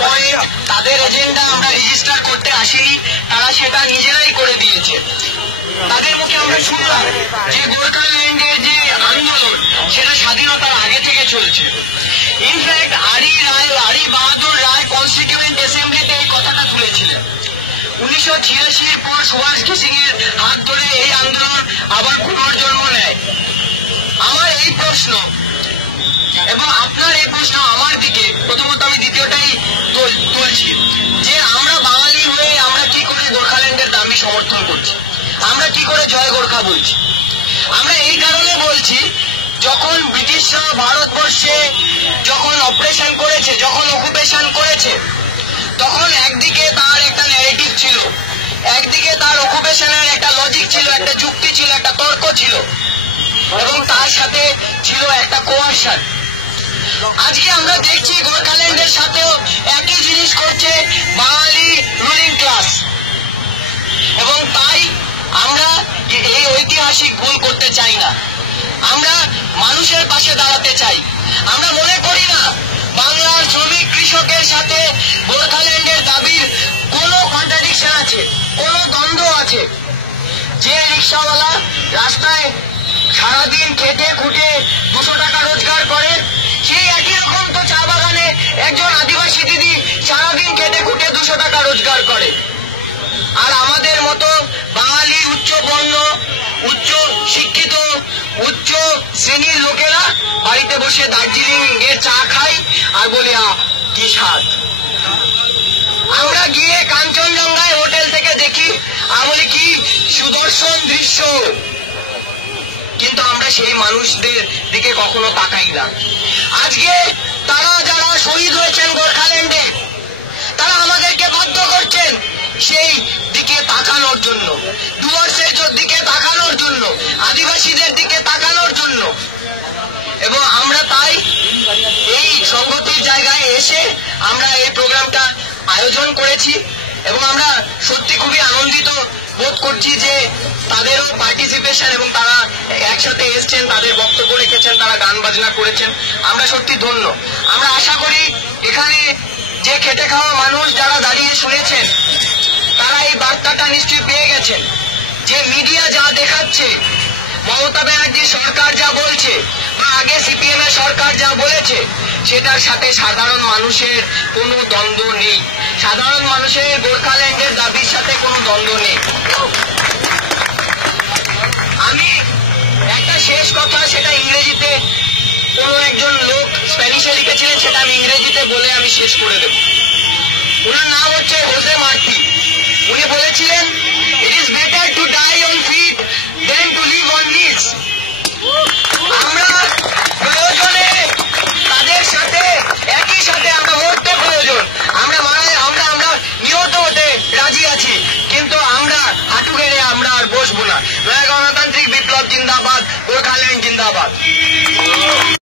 পরে তাদের এজেন্ডা আমরা রেজিস্টার করতে আসিনি, তারা সেটা নিজেরাই করে দিয়েছে। তাদের মুখে আমরা শুনলাম যে গোর্খাল্যান্ডের যে আন্দোলন সেটা স্বাধীনতার আগে থেকে চলছে। ইনফ্যাক্ট আরি বাহাদুর রায় কনস্টিটিউয়েন্ট অ্যাসেম্বলিতে এই কথাটা তুলেছিলেন। 1986 পর সুভাষ ঘিসিং এর হাত ধরে এই আন্দোলন আবার পুনর্জন্ম নেয়। আমার এই প্রশ্ন এবং আপনার এই প্রশ্ন আমার দিকে, প্রথমত আমি দ্বিতীয়টাই তুলছি যে আমরা বাঙালি হয়ে আমরা কি করে গোর্খাল্যান্ডের দাবি সমর্থন করছি, আমরা কি করে জয় গোর্খা বলছি। আমরা এই কারণে বলছি, যখন ব্রিটিশরা ভারতবর্ষে যখন অপারেশন করেছে, যখন অকুপেশন করেছে, তখন একদিকে তার একটা ন্যারেটিভ ছিল, একদিকে তার অকুপেশনের একটা লজিক ছিল, একটা যুক্তি ছিল, একটা তর্ক ছিল, এবং তার সাথে ছিল একটা কোয়ারশন। আজকে আমরা দেখছি গোর্খাল্যান্ডের সাথেও একই জিনিস করছে বাঙালি রুলিং ক্লাস, এবং তাই আমরা এই ঐতিহাসিক ভুল করতে চাই না। আমরা মানুষের পাশে দাঁড়াতে চাই। আমরা মনে করি না বাংলার শ্রমিক কৃষকের সাথে গোর্খাল্যান্ডের দাবির কোনো কন্ট্রাডিকশন আছে, কোনো দ্বন্দ্ব আছে। যে রিক্সাওয়ালা রাস্তায় সারাদিন খেটে খুঁটে 200 টাকা রোজগার করে, সেই একই রকম তো চা বাগানে একজন আদিবাসী দিদি সারাদিন খেটে খুঁটে 200 টাকা রোজগার করে। আর আমাদের মতো বাঙালি উচ্চ বর্ণ, উচ্চ শিক্ষিত, উচ্চ শ্রেণীর লোকেরা বাড়িতে বসে দার্জিলিং এর চা খাই আর বলি কি স্বাদ। আমরা গিয়ে কাঞ্চনজঙ্ঘায় হোটেল থেকে দেখি আর বলি কি সুদর্শন দৃশ্য, কিন্তু আমরা সেই মানুষদের দিকে কখনো তাকাই না। আজকে তারা যারা শহীদ হয়েছেন গোর্খাল্যান্ডে, তারা আমাদেরকে বাধ্য করছেন সেই দিকে তাকানোর জন্য, ডুয়ার্সের দিকে তাকানোর জন্য, আদিবাসীদের দিকে তাকানোর জন্য। এবং আমরা তাই এই সংগতির জায়গায় এসে আমরা এই প্রোগ্রামটা আয়োজন করেছি, এবং আমরা সত্যি খুবই আনন্দিত বোধ করছি যে তাদেরও পার্টিসিপেশন, এবং তারা একসাথে এসছেন, তাদের বক্তব্য রেখেছেন, তারা গান বাজনা করেছেন। আমরা সত্যি ধন্য। আমরা আশা করি এখানে যে খেটে খাওয়া মানুষ যারা দাঁড়িয়ে শুনেছেন, তারা এই বার্তাটা নিশ্চয়ই পেয়ে গেছেন যে মিডিয়া যা দেখাচ্ছে, মমতা ব্যানার্জি সরকার যা বলছে, বা আগে সিপিএম এর সরকার যা বলেছে, সেটার সাথে সাধারণ মানুষের কোনো দ্বন্দ্ব নেই। সাধারণ মানুষের গোর্খাল্যান্ডের দাবির সাথে কোনো দ্বন্দ্ব নেই। আমি একটা শেষ কথা, সেটা ইংরেজিতে কোন একজন লোক স্প্যানিশে লিখেছিলেন, সেটা আমি ইংরেজিতে বলে আমি শেষ করে দেব। ওনার নাম হচ্ছে হোসে মার্টি। উনি বলেছিলেন, it is better to die on feet than to live on needs. আমরা প্রয়োজনে তাদের সাথে একই সাথে আমরা মরতে প্রয়োজন, আমরা নিহত হতে রাজি আছি, কিন্তু আমরা হাঁটু গেড়ে আমরা আর বসবো না। গণতান্ত্রিক বিপ্লব জিন্দাবাদ, গোর্খাল্যান্ড জিন্দাবাদ।